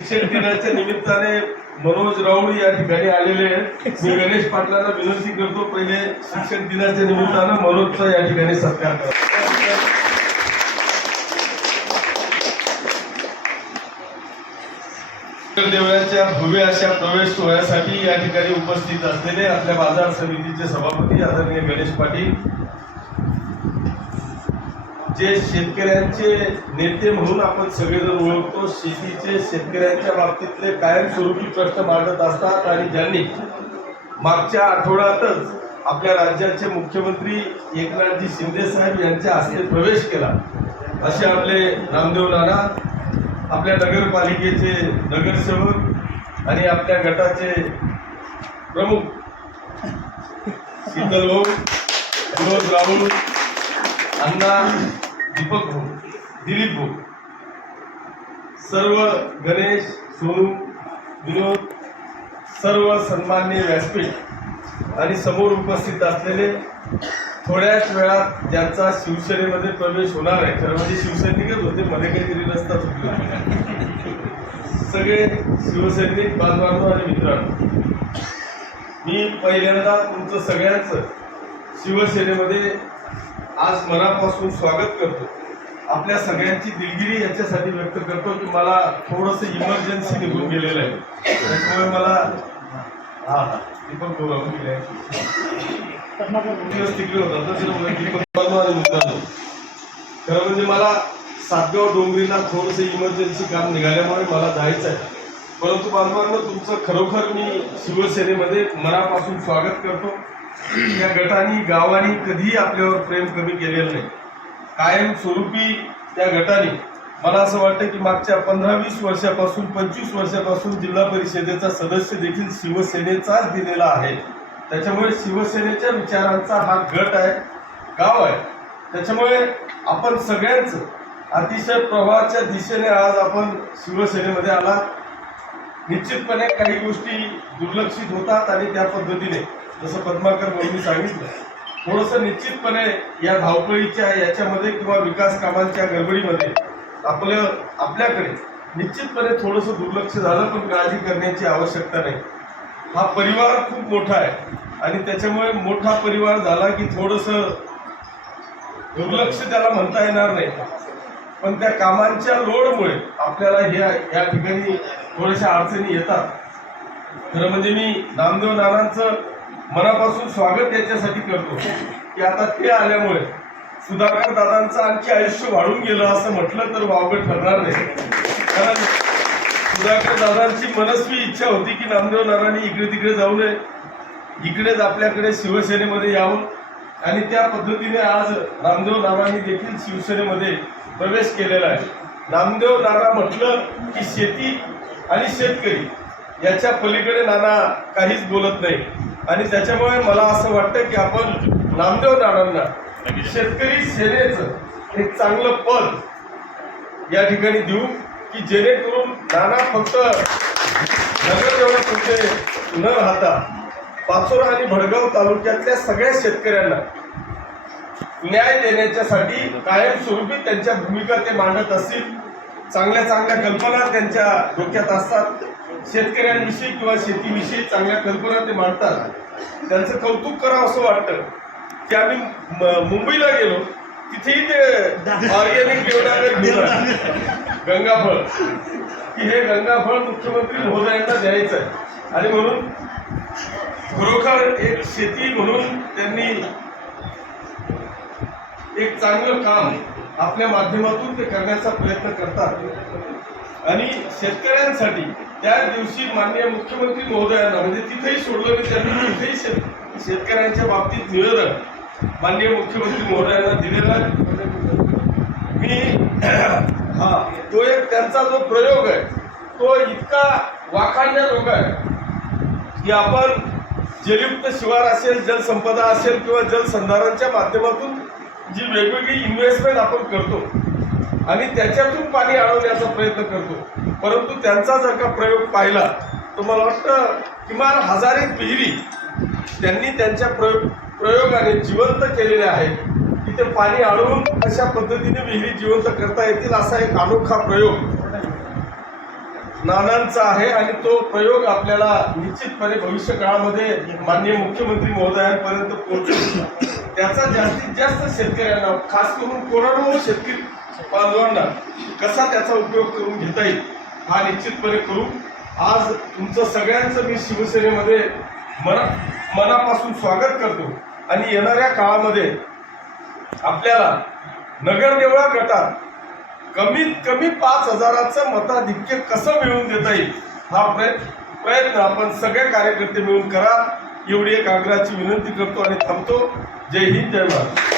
शिक्षक दिनाच्या निमित्ताने मनोज राऊळ या ठिकाणी आलेले आहेत. मी गणेश पाटलांना विनंती करतो पहिले शिक्षक दिनाच्या निमित्तानं मनोजचा या ठिकाणी सत्कार करा. देवळाच्या भव्य अशा प्रवेश सोहळ्यासाठी या ठिकाणी उपस्थित असलेले आपल्या बाजार समितीचे सभापती आदरणीय गणेश पाटील जे शेतकऱ्यांचे नेते म्हणून आपण सगळेजण ओळखतो शेतीचे शेतकऱ्यांच्या बाबतीतले कायमस्वरूपी प्रश्न मांडत असतात आणि ज्यांनी मागच्या आठवड्यातच आपल्या राज्याचे मुख्यमंत्री एकनाथजी शिंदे साहेब यांच्या हस्ते प्रवेश केला. असे आपले रामदेव नाना आपल्या नगरपालिकेचे नगरसेवक आणि आपल्या गटाचे प्रमुख शीतल भाऊ विनोद राहुल अण्णा दीपक भाऊ दिलीप भाऊ. सर्व गणेश सोनू विनोद सर्व सन्मान्य व्यासपीठ आणि समोर उपस्थित असलेले थोड्याच वेळात ज्यांचा शिवसेनेमध्ये प्रवेश होणार आहे खरं म्हणजे शिवसैनिकच होते मध्ये काहीतरी रस्ता चुकला. सगळे शिवसैनिक बांधवांनो आणि मित्रांनो मी पहिल्यांदा तुमचं सगळ्यांचं शिवसेनेमध्ये आज मनापासून स्वागत करतो. आपल्या सगळ्यांची दिलगिरी याच्यासाठी व्यक्त करतो की मला थोडंसं इमर्जन्सी निघून गेलेलं आहे. त्यामुळे मला हा हा. पण बोलावून गेले दिवस तिकडे होता तर खरं म्हणजे मला सातगाव डोंगरीला थोडंसं इमर्जन्सी काम निघाल्यामुळे मला जायचं आहे. परंतु बांधवांना तुमचं खरोखर मी शिवसेनेमध्ये मनापासून स्वागत करतो. या गटाने गावाने कधीही आपल्यावर प्रेम कमी केलेलं नाही. कायमस्वरूपी त्या गटाने मला असं वाटतं की मागच्या पंधरा वीस वर्षापासून पंचवीस वर्षापासून जिल्हा परिषदेचा सदस्य देखील शिवसेनेचाच दिलेला आहे. त्याच्यामुळे शिवसेनेच्या विचारांचा हा गट आहे गाव आहे. त्याच्यामुळे आपण सगळ्यांच अतिशय प्रवाहाच्या दिशेने आज आपण शिवसेनेमध्ये आला निश्चितपणे काही गोष्टी दुर्लक्षित होतात आणि त्या पद्धतीने जसं पद्माकर भाऊंनी सांगितलं थोडंसं निश्चितपणे या धावपळीच्या याच्यामध्ये किंवा विकास कामांच्या गडबडीमध्ये आपलं आपल्याकडे निश्चितपणे थोडंसं दुर्लक्ष झालं पण काळजी करण्याची आवश्यकता नाही. हा परिवार खूप मोठा आहे आणि त्याच्यामुळे मोठा परिवार झाला की थोडंसं दुर्लक्ष त्याला म्हणता येणार नाही. पण त्या कामांच्या लोडमुळे आपल्याला ह्या या ठिकाणी थोड्याशा अडचणी येतात. खरं म्हणजे मी नामदेव नानांचं मनापासून स्वागत याच्यासाठी करतो. की आता ते आल्यामुळे सुधाकर दादांचं आणखी आयुष्य वाढून गेलं असं म्हटलं तर वावगं ठरणार नाही. कारण सुधाकर दादांची मनस्वी इच्छा होती की नामदेव नारायणी इकडे तिकडे जाऊ नये. इकडेच आपल्याकडे शिवसेनेमध्ये यावं. आणि त्या पद्धतीने आज नामदेव नानांनी देखील शिवसेनेमध्ये प्रवेश केलेला आहे. नामदेव नाना म्हटलं की शेती आणि शेतकरी याच्या पलीकडे नाना काहीच बोलत नाही. आणि त्याच्यामुळे मला असं वाटतं की आपण नामदेव नानांना शेतकरी सेनेचं एक चांगलं पद या ठिकाणी देऊ की जेणेकरून नाना फक्त नगरजवळ तुमचे न राहता पाचोरा आणि भडगाव तालुक्यातल्या सगळ्या शेतकऱ्यांना न्याय देण्याच्यासाठी कायमस्वरूपी त्यांच्या भूमिका ते मांडत असतील चांगल्या चांगल्या कल्पना त्यांच्या डोक्यात असतात. शेतकऱ्यांविषयी किंवा शेतीविषयी चांगल्या कल्पना ते मांडतात. त्यांचं कौतुक करावं असं वाटतं. की आम्ही मुंबईला गेलो तिथेही ते ऑर्गॅनिक देवनागर घेऊन गंगाफळ. की हे गंगाफळ मुख्यमंत्री महोदयांना द्यायचं आहे. आणि म्हणून खरोखर एक शेती म्हणून त्यांनी एक चांगलं काम आपल्या माध्यमातून ते करण्याचा प्रयत्न करतात. आणि शेतकऱ्यांसाठी त्या दिवशी माननीय मुख्यमंत्री महोदयांना म्हणजे तिथेही सोडलं मी त्यांनी तिथेही शेत शेतकऱ्यांच्या बाबतीत निवेदन माननीय मुख्यमंत्री महोदयांना दिलेलं आहे. मी हा तो एक त्यांचा जो प्रयोग आहे तो इतका वाखाणण्याजोगा आहे की आपण जलयुक्त शिवार असेल जलसंपदा असेल किंवा जलसंधारणच्या माध्यमातून जी वेगवेगळी इन्व्हेस्टमेंट आपण करतो आणि त्याच्यातून पाणी अडवण्याचा प्रयत्न करतो. परंतु त्यांचा जर का प्रयोग पाहिला तर मला वाटतं किमान हजार एक विहिरी त्यांनी त्यांच्या प्रयोग प्रयोगाने जिवंत केलेल्या आहेत. की ते पाणी अडवून अशा पद्धतीने विहिरी जिवंत करता येतील असा एक अनोखा प्रयोग नानांचा आहे. आणि तो प्रयोग आपल्याला निश्चितपणे भविष्य काळामध्ये माननीय मुख्यमंत्री महोदयांपर्यंत पोहोचवतो त्याचा जास्तीत जास्त शेतकऱ्यांना खास करून कोरडवाहू शेतकरी बांधवांना कसा त्याचा उपयोग करून घेता येईल हा निश्चितपणे करू आज तुमचं सगळ्यांचं मी शिवसेनेमध्ये मना मनापासून स्वागत करतो. आणि येणाऱ्या काळामध्ये आपल्याला नगरदेवळा गटात कमीत कमी पाच हजाराचं मताधिक्य कसं मिळवून देता येईल हा प्रयत्न प्रयत्न आपण सगळे कार्यकर्ते मिळून करा. एवढी एक आग्रहाची विनंती करतो आणि थांबतो. जय हिंद जय महाराष्ट्र